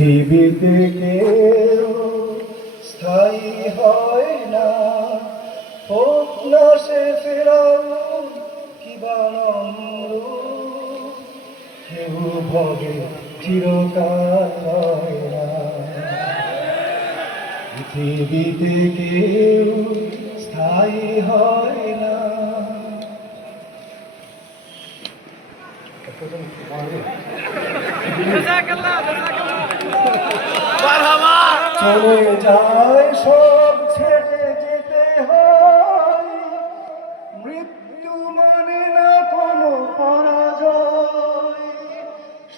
পৃথিবীতে কেউ স্থায়ী হয় না, হোক না সে ফেরাউন কিবা নমরুদ, কেউ ভবে চিরকাল হয় না। পৃথিবীতে কেউ স্থায়ী হয় না। চলে যায় সব ছেড়ে যেতে হয়, মৃত্যু মানে না কোনো পরাজয়।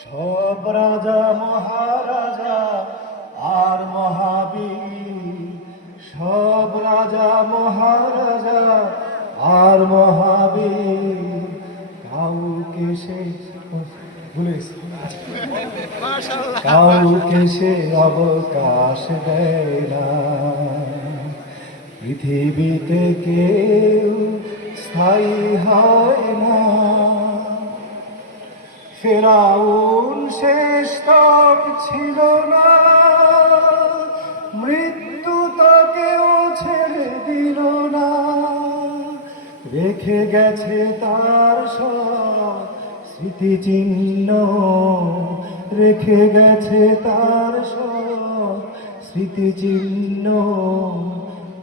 সব রাজা মহারাজা আর মহাবীর, সব রাজা মহারাজা আর মহাবীর, কাউকে সে কাউকে সে অবকাশ দেয় না। পৃথিবীতে কেউ স্থায়ী হয় না। ফেরাউন শেষ তক ছিল না, মৃত্যু তাকেও ছেড়ে দিল না। রেখে গেছে তার সব স্মৃতিচিহ্ন, রেখে গেছে তার সব স্মৃতিচিহ্ন।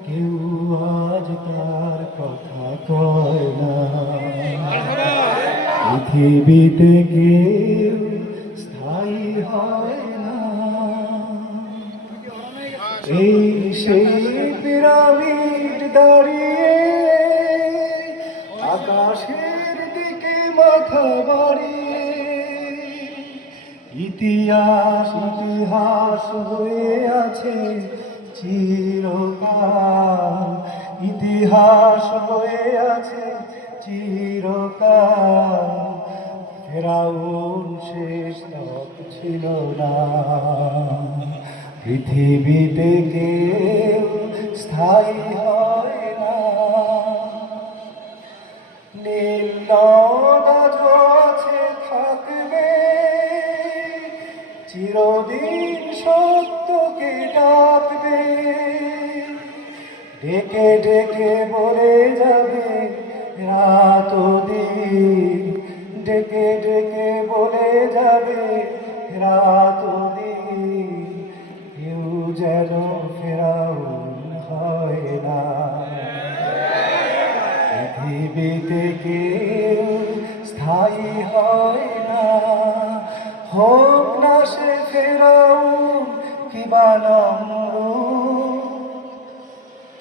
কেউ আজ তার কথা কয় না। পৃথিবীতে কেউ স্থায়ী হয় না। এই সেই পিরামিড দাঁড়িয়ে আকাশের দিকে মাথা বাড়িয়ে, ইতিহাস ইতিহাস হয়ে আছে চিরকাল, ইতিহাস হয়ে আছে চিরকাল। ফেরাউন শেষ তক ছিল না। পৃথিবীতে কেউ স্থায়ী হয় না। নীল নদ আছে থাকবে, চিরদিন সত্যকে ডাকবে। ডেকে ডেকে বলে যাবে রাত দিন, ডেকে ডেকে বলে যাবে রাত দিন। কেউ যেন ফেরাউন হয় না। পৃথিবীতে কেউ স্থায়ী হয় না, হোক না সে ফেরাউন কিবা নমরুদ,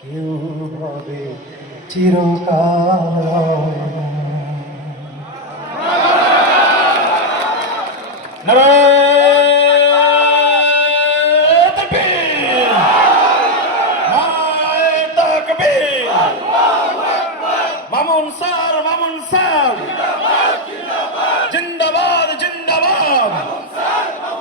কেউ ভাবে চিরকাল।